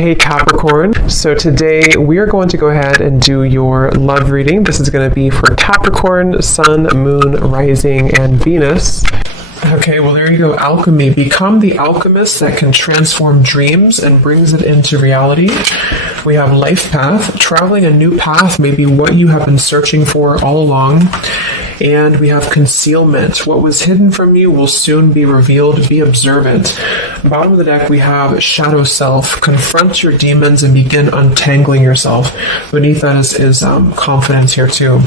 Hey Capricorn, so today we are going to go ahead and do your love reading. This is going to be for Capricorn, Sun, Moon, Rising, and Venus. Okay, well there you go, alchemy. Become the alchemist that can transform dreams and brings it into reality. We have life path, traveling a new path, maybe what you have been searching for all along. And we have concealment. What was hidden from you will soon be revealed. Be observant. Bottom of the deck, we have shadow self. Confront your demons and begin untangling yourself. Beneath that is confidence here too.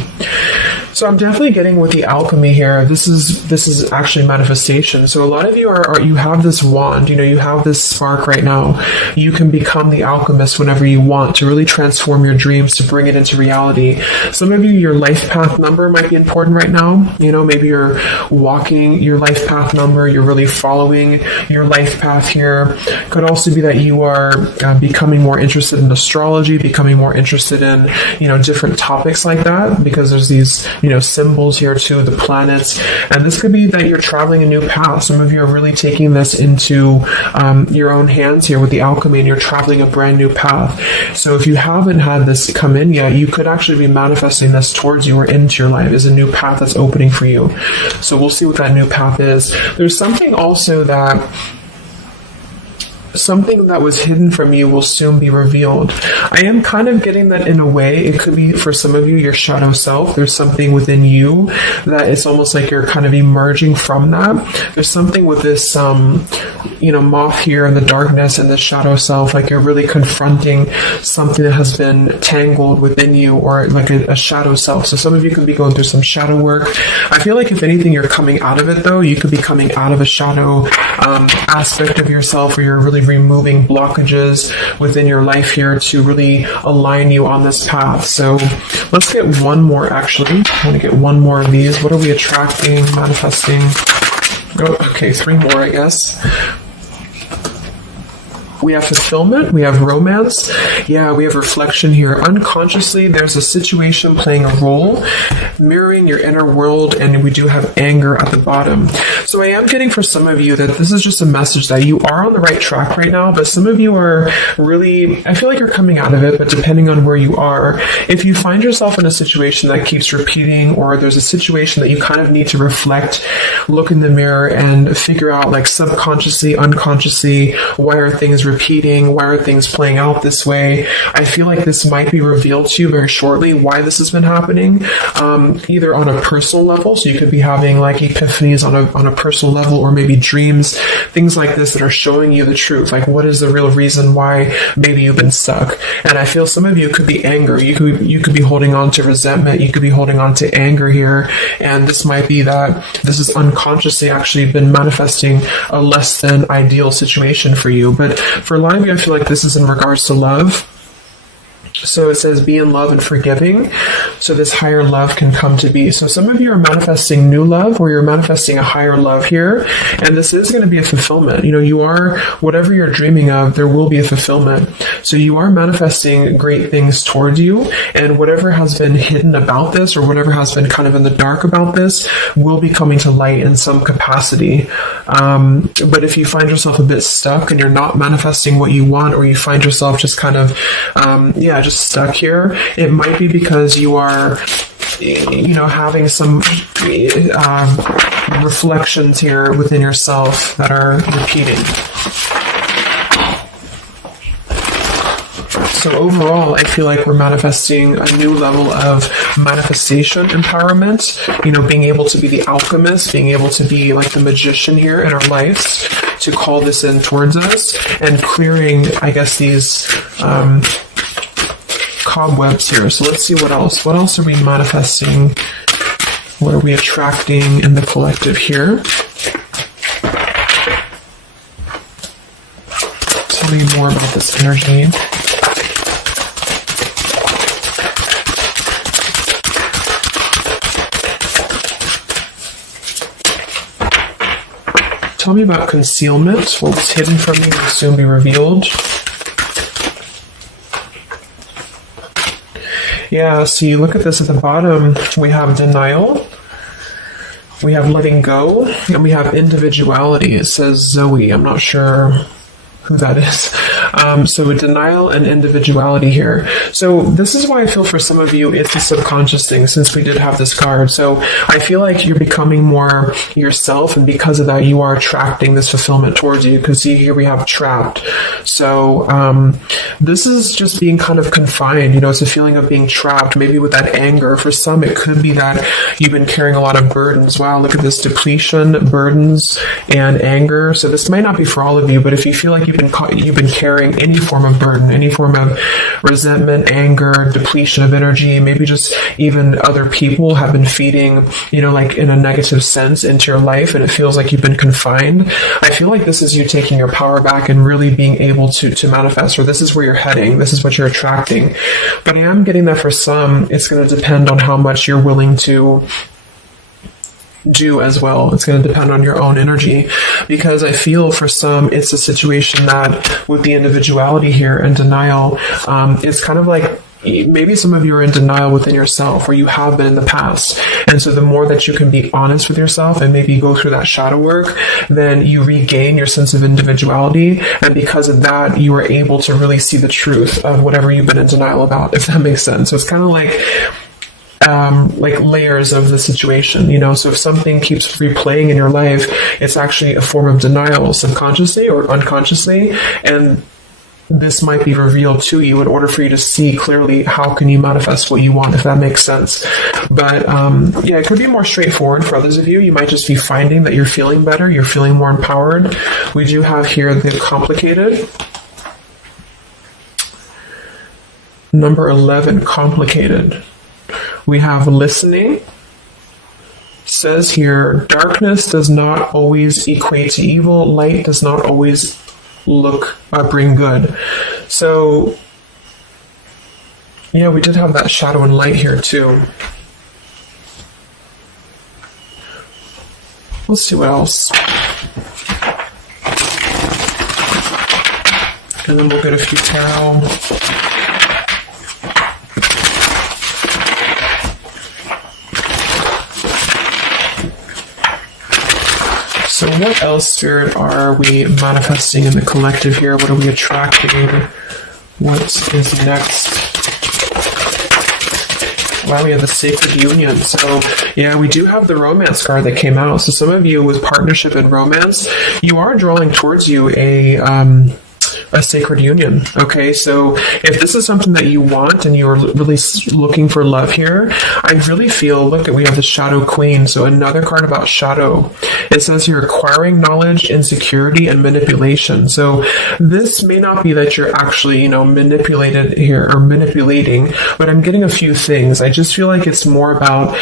So I'm definitely getting with the alchemy here. This is actually manifestation. So a lot of you you have this wand, you have this spark right now. You can become the alchemist whenever you want to really transform your dreams, to bring it into reality. Some of you, your life path number might be important right now. Maybe you're walking your life path number, you're really following your life path here. Could also be that you are becoming more interested in astrology, becoming more interested in, different topics like that, because there's these symbols here too, the planets. And this could be that you're traveling a new path. Some of you are really taking this into your own hands here with the alchemy, and you're traveling a brand new path. So if you haven't had this come in yet, you could actually be manifesting this towards you or into your life as a new path that's opening for you. So we'll see what that new path is. There's something also something that was hidden from you will soon be revealed. I am kind of getting that in a way. It could be for some of you, your shadow self. There's something within you that it's almost like you're kind of emerging from that. There's something with this, moth here in the darkness and the shadow self, like you're really confronting something that has been tangled within you, or like a shadow self. So some of you could be going through some shadow work. I feel like if anything, you're coming out of it though. You could be coming out of a shadow aspect of yourself where you're really removing blockages within your life here to really align you on this path. So let's get one more actually. I want to get one more of these. What are we attracting, manifesting? Oh, okay, 3 more, I guess. We have fulfillment, we have romance, we have reflection here. Unconsciously, there's a situation playing a role, mirroring your inner world, and we do have anger at the bottom. So I am getting for some of you that this is just a message that you are on the right track right now, but some of you are really, I feel like you're coming out of it, but depending on where you are, if you find yourself in a situation that keeps repeating, or there's a situation that you kind of need to reflect, look in the mirror and figure out, like subconsciously, unconsciously, why are things repeating? Why are things playing out this way? I feel like this might be revealed to you very shortly why this has been happening, either on a personal level, so you could be having like epiphanies on a personal level, or maybe dreams, things like this that are showing you the truth, like what is the real reason why maybe you've been stuck. And I feel some of you could be anger, you could be holding on to resentment, you could be holding on to anger here, and this might be that this is unconsciously actually been manifesting a less than ideal situation for you. But for a lot of you, I feel like this is in regards to love. So it says be in love and forgiving, so this higher love can come to be. So some of you are manifesting new love, or you're manifesting a higher love here, and this is going to be a fulfillment. You are, whatever you're dreaming of, there will be a fulfillment. So you are manifesting great things towards you, and whatever has been hidden about this, or whatever has been kind of in the dark about this, will be coming to light in some capacity. But if you find yourself a bit stuck and you're not manifesting what you want, or you find yourself just kind of, just stuck here, it might be because you are, having some reflections here within yourself that are repeating. So overall, I feel like we're manifesting a new level of manifestation empowerment, being able to be the alchemist, being able to be like the magician here in our lives, to call this in towards us, and clearing, I guess, these cobwebs here. So let's see what else. What else are we manifesting? What are we attracting in the collective here? Tell me more about this energy. Tell me about concealment. What's hidden from you will soon be revealed. Yeah, so you look at this at the bottom, we have denial, we have letting go, and we have individuality. It says Zoe. I'm not sure who that is. So denial and individuality here. So this is why I feel for some of you, it's a subconscious thing, since we did have this card. So I feel like you're becoming more yourself, and because of that, you are attracting this fulfillment towards you. Because see, here we have trapped. So this is just being kind of confined. It's a feeling of being trapped, maybe with that anger. For some, it could be that you've been carrying a lot of burdens. Wow, look at this: depletion, burdens, and anger. So this might not be for all of you, but if you feel like you've been carrying any form of burden, any form of resentment, anger, depletion of energy, maybe just even other people have been feeding, like in a negative sense into your life, and it feels like you've been confined. I feel like this is you taking your power back and really being able to manifest, or this is where you're heading, this is what you're attracting. But I am getting that for some, it's going to depend on how much you're willing to do as well. It's going to depend on your own energy, because I feel for some, it's a situation that with the individuality here and denial, it's kind of like maybe some of you are in denial within yourself, or you have been in the past. And so the more that you can be honest with yourself and maybe go through that shadow work, then you regain your sense of individuality. And because of that, you are able to really see the truth of whatever you've been in denial about, if that makes sense. So it's kind of like layers of the situation, so if something keeps replaying in your life, it's actually a form of denial, subconsciously or unconsciously, and this might be revealed to you in order for you to see clearly how can you manifest what you want, if that makes sense. But it could be more straightforward for others of you. You might just be finding that you're feeling better, you're feeling more empowered. We do have here the complicated. Number 11, complicated. We have listening. Says here, darkness does not always equate to evil. Light does not always bring good. So, we did have that shadow and light here too. Let's see what else. And then we'll get a few tarot. So what else, Spirit, are we manifesting in the collective here? What are we attracting? What is next? Wow, we have the Sacred Union. So, we do have the romance card that came out. So some of you with partnership and romance, you are drawing towards you a sacred union. Okay, so if this is something that you want and you're really looking for love here, I really feel, we have the Shadow Queen. So another card about shadow. It says you're acquiring knowledge, insecurity, and manipulation. So this may not be that you're actually, manipulated here or manipulating, but I'm getting a few things. I just feel like it's more about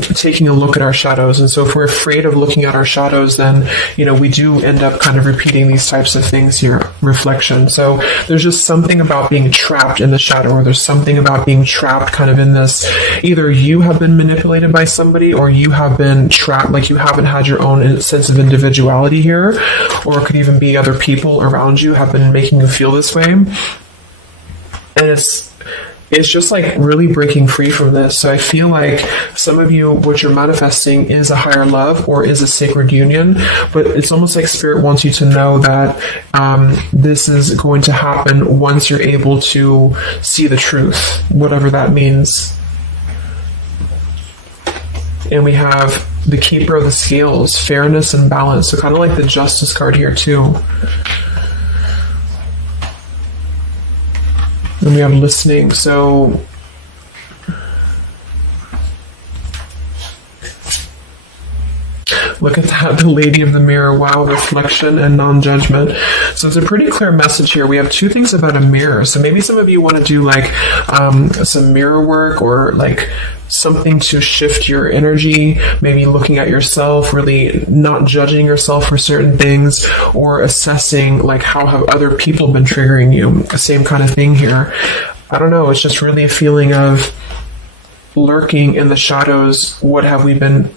taking a look at our shadows. And so if we're afraid of looking at our shadows, then, we do end up kind of repeating these types of things here, reflection. So there's just something about being trapped in the shadow, or there's something about being trapped kind of in this. Either you have been manipulated by somebody, or you have been trapped, like you haven't had your own sense of individuality here, or it could even be other people around you have been making you feel this way. And it's just like really breaking free from this. So I feel like some of you, what you're manifesting is a higher love or is a sacred union, but it's almost like Spirit wants you to know that this is going to happen once you're able to see the truth, whatever that means. And we have the Keeper of the Scales, fairness and balance. So kind of like the Justice card here too. And we have listening. So look at that, the Lady of the Mirror. Wow, reflection and non-judgment. So it's a pretty clear message here. We have two things about a mirror. So maybe some of you want to do some mirror work, or something to shift your energy, maybe looking at yourself, really not judging yourself for certain things, or assessing how have other people been triggering you. Same kind of thing here. I don't know, it's just really a feeling of lurking in the shadows. What have we been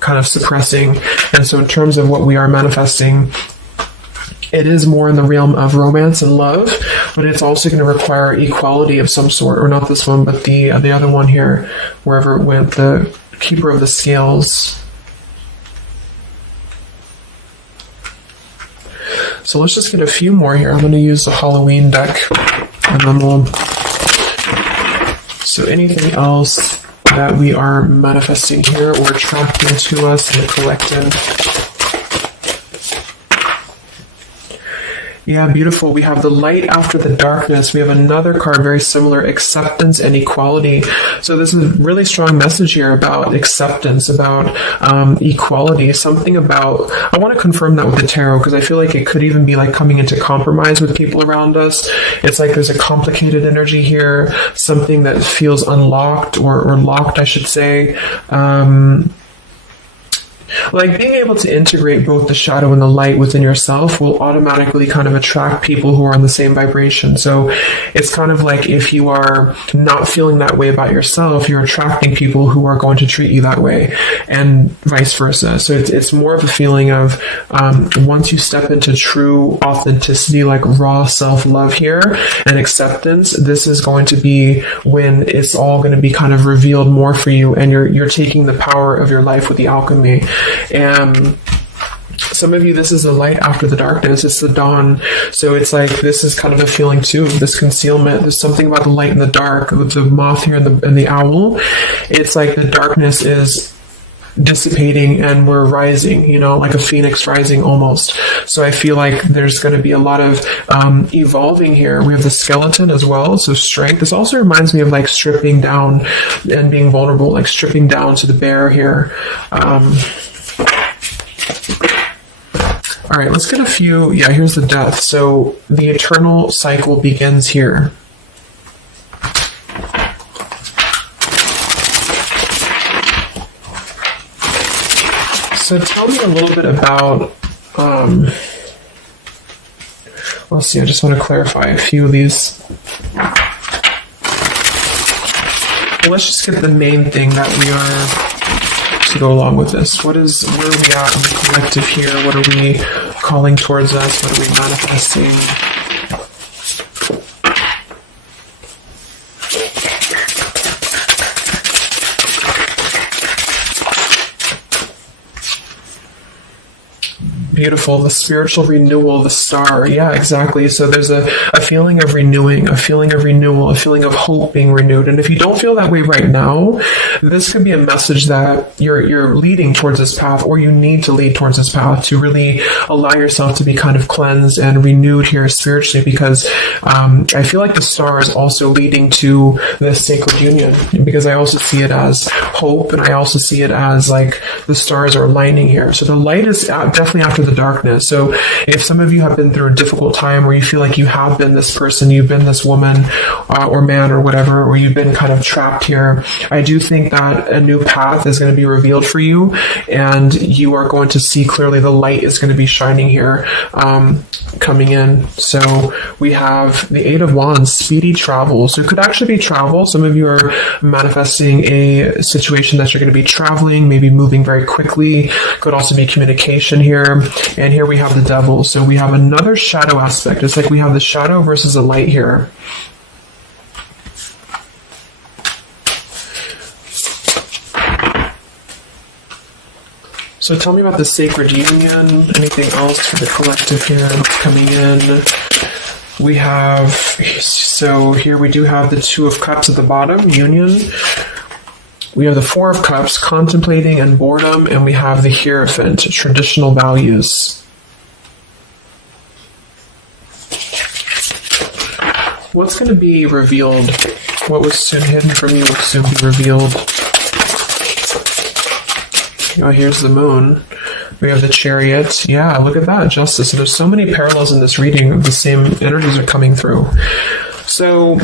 kind of suppressing? And so in terms of what we are manifesting, it is more in the realm of romance and love, but it's also going to require equality of some sort, or not this one, but the other one here, wherever it went, the Keeper of the Scales. So let's just get a few more here. I'm going to use the Halloween deck, and then we'll... So anything else that we are manifesting here or attracting to us in the collective? Yeah, beautiful. We have the light after the darkness. We have another card very similar, acceptance and equality. So this is a really strong message here about acceptance, about equality, something about, I want to confirm that with the tarot because I feel like it could even be like coming into compromise with people around us. It's like there's a complicated energy here, something that feels unlocked or locked, I should say. Like being able to integrate both the shadow and the light within yourself will automatically kind of attract people who are on the same vibration. So it's kind of like if you are not feeling that way about yourself, you're attracting people who are going to treat you that way, and vice versa. So it's more of a feeling of once you step into true authenticity, like raw self-love here and acceptance, this is going to be when it's all going to be kind of revealed more for you, and you're taking the power of your life with the alchemy. And some of you, this is the light after the darkness. It's the dawn. So it's like, this is kind of a feeling too, this concealment. There's something about the light and the dark, with the moth here and the owl. It's like the darkness is dissipating and we're rising, you know, like a phoenix rising almost. So I feel like there's going to be a lot of evolving here. We have the skeleton as well, so strength. This also reminds me of like stripping down and being vulnerable, like stripping down to the bare here. All right, let's get a few. Yeah, here's the death. So the eternal cycle begins here. So tell me a little bit about, let's see, I just want to clarify a few of these. Well, let's just get the main thing that we are to go along with this. Where are we at in the collective here? What are we calling towards us? What are we manifesting? Beautiful. The spiritual renewal, the star. Yeah, exactly. So there's a feeling of renewing, a feeling of renewal, a feeling of hope being renewed. And if you don't feel that way right now, this could be a message that you're leading towards this path, or you need to lead towards this path to really allow yourself to be kind of cleansed and renewed here spiritually, because I feel like the star is also leading to this sacred union, because I also see it as hope, and I also see it as like the stars are aligning here. So the light is definitely after the darkness. So if some of you have been through a difficult time where you feel like you have been this person, you've been this woman or man or whatever, or you've been kind of trapped here, I do think that a new path is going to be revealed for you, and you are going to see clearly. The light is going to be shining here, coming in. So we have the Eight of Wands, speedy travel. So it could actually be travel. Some of you are manifesting a situation that you're going to be traveling, maybe moving very quickly. Could also be communication here. And here we have the Devil. So we have another shadow aspect. It's like we have the shadow versus the light here. So tell me about the sacred union. Anything else for the collective here that's coming in? We have, so here we do have the Two of Cups at the bottom, union. We have the Four of Cups, contemplating and boredom, and we have the Hierophant, traditional values. What's going to be revealed? What was soon hidden from you will soon be revealed. Oh, here's the Moon. We have the Chariot. Yeah, look at that, Justice. And there's so many parallels in this reading. The same energies are coming through. So,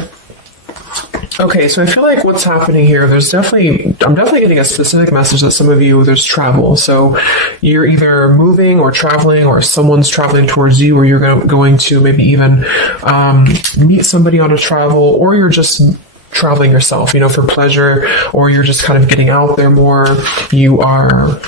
okay, so I feel like what's happening here, I'm definitely getting a specific message that some of you, there's travel. So you're either moving or traveling, or someone's traveling towards you, or you're going to maybe even meet somebody on a travel, or you're just traveling yourself, you know, for pleasure, or you're just kind of getting out there more. You are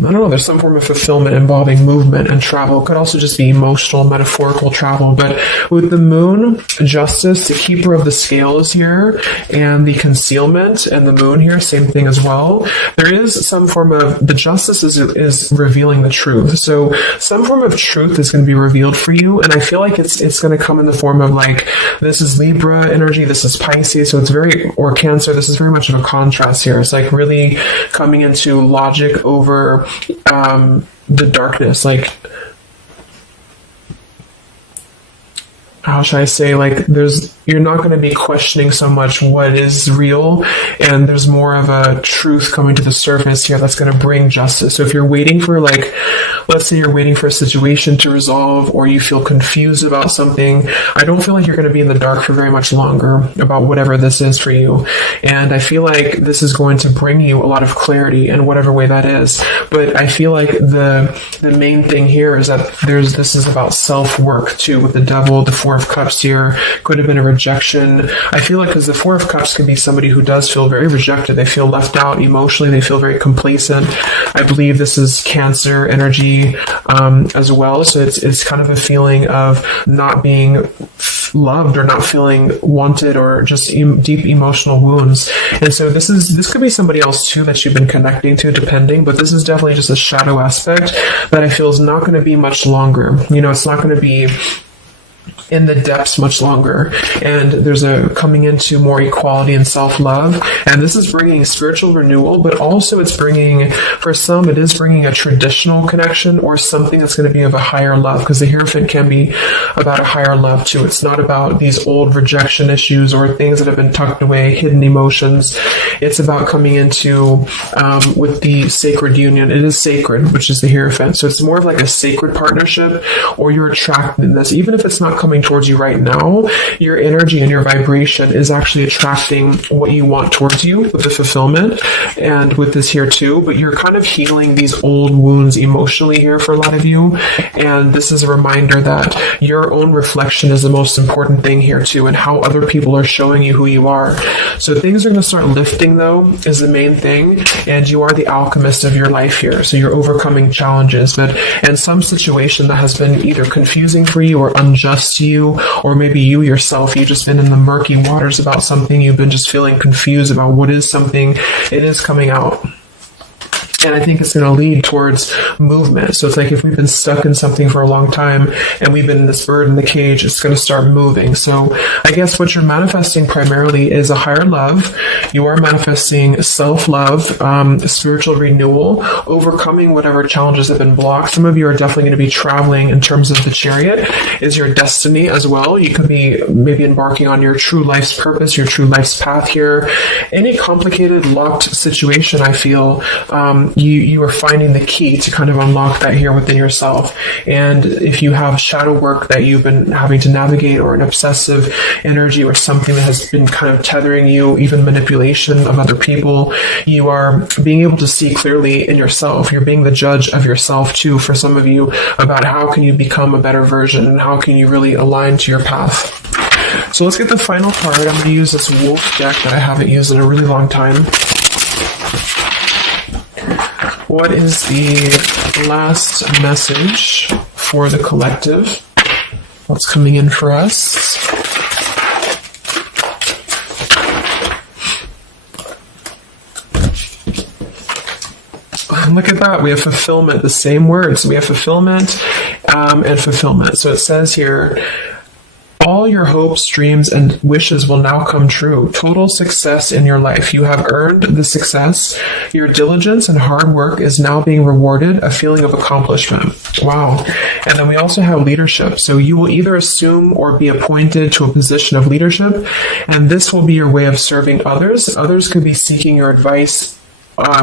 I don't know, there's some form of fulfillment involving movement and travel. It could also just be emotional, metaphorical travel. But with the moon, justice, the keeper of the scales here, and the concealment, and the moon here, same thing as well. There is some form of, the justice is revealing the truth. So some form of truth is going to be revealed for you. And I feel like it's going to come in the form of like, this is Libra energy, this is Pisces. So it's very, or Cancer, this is very much of a contrast here. It's like really coming into logic over the darkness. Like, how should I say, like, you're not going to be questioning so much what is real, and there's more of a truth coming to the surface here that's going to bring justice. So if you're waiting for, like, let's say you're waiting for a situation to resolve, or you feel confused about something, I don't feel like you're going to be in the dark for very much longer about whatever this is for you. And I feel like this is going to bring you a lot of clarity in whatever way that is. But I feel like the main thing here is that this is about self-work too, with the Devil. The Four of Cups here could have been a rejection. I feel like, because the Four of Cups can be somebody who does feel very rejected. They feel left out emotionally. They feel very complacent. I believe this is Cancer energy as well. So it's kind of a feeling of not being loved, or not feeling wanted, or just deep emotional wounds. And so this could be somebody else too that you've been connecting to, depending, but this is definitely just a shadow aspect that I feel is not going to be much longer. It's not going to be in the depths much longer. And there's a coming into more equality and self-love. And this is bringing spiritual renewal, but also it's bringing, for some, it is bringing a traditional connection, or something that's going to be of a higher love, because the Hierophant can be about a higher love too. It's not about these old rejection issues or things that have been tucked away, hidden emotions. It's about coming into, with the sacred union. It is sacred, which is the Hierophant. So it's more of like a sacred partnership, or you're attracted in this. Even if it's not coming towards you right now, your energy and your vibration is actually attracting what you want towards you with the fulfillment, and with this here too. But you're kind of healing these old wounds emotionally here for a lot of you. And this is a reminder that your own reflection is the most important thing here too, and how other people are showing you who you are. So things are going to start lifting though, is the main thing. And you are the alchemist of your life here. So you're overcoming challenges, but in some situation that has been either confusing for you or unjust to you, or maybe you yourself, you've just been in the murky waters about something, you've been just feeling confused about what is something, it is coming out. And I think it's going to lead towards movement. So it's like, if we've been stuck in something for a long time and we've been in this bird in the cage, it's going to start moving. So I guess what you're manifesting primarily is a higher love. You are manifesting self-love, spiritual renewal, overcoming whatever challenges have been blocked. Some of you are definitely going to be traveling in terms of the Chariot is your destiny as well. You could be maybe embarking on your true life's purpose, your true life's path here. Any complicated, locked situation, I feel, you are finding the key to kind of unlock that here within yourself. And if you have shadow work that you've been having to navigate, or an obsessive energy, or something that has been kind of tethering you, even manipulation of other people, you are being able to see clearly in yourself. You're being the judge of yourself too, for some of you, about how can you become a better version, and how can you really align to your path. So let's get the final card. I'm going to use this wolf deck that I haven't used in a really long time. What is the last message for the collective? What's coming in for us? Look at that. We have fulfillment, the same words. We have fulfillment and fulfillment. So it says here, all your hopes, dreams, and wishes will now come true. Total success in your life. You have earned the success. Your diligence and hard work is now being rewarded, a feeling of accomplishment. Wow. And then we also have leadership. So you will either assume or be appointed to a position of leadership, and this will be your way of serving others. Others could be seeking your advice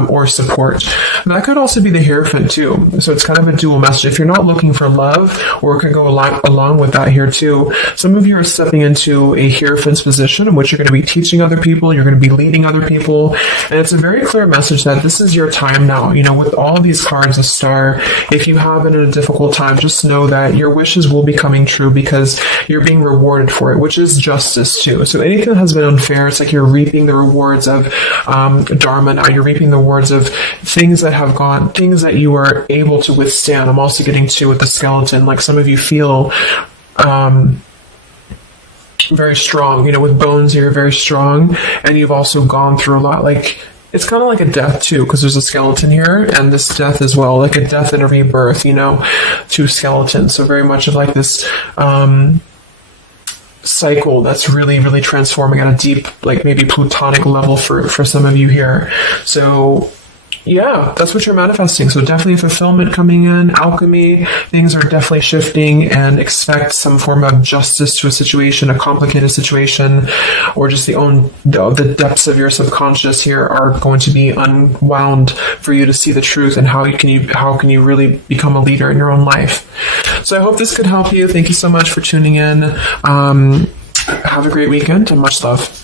or support. And that could also be the Hierophant too. So it's kind of a dual message. If you're not looking for love, or it could go along with that here too. Some of you are stepping into a Hierophant's position in which you're going to be teaching other people, you're going to be leading other people. And it's a very clear message that this is your time now. With all these cards, a star, if you have been in a difficult time, just know that your wishes will be coming true, because you're being rewarded for it, which is justice too. So anything that has been unfair, it's like you're reaping the rewards of Dharma now. You're reaping speaking the words of things that you are able to withstand. I'm also getting to with the skeleton, like some of you feel very strong, with bones here, very strong, and you've also gone through a lot. Like, it's kind of like a death too, because there's a skeleton here, and this death as well, like a death and a rebirth, to skeletons. So very much of like this cycle that's really, really transforming at a deep, like maybe plutonic level for some of you here. So yeah, that's what you're manifesting. So definitely a fulfillment coming in, alchemy, things are definitely shifting, and expect some form of justice to a situation, a complicated situation, or just the depths of your subconscious here are going to be unwound for you to see the truth, and how can you really become a leader in your own life. So I hope this could help you. Thank you so much for tuning in. Have a great weekend and much love.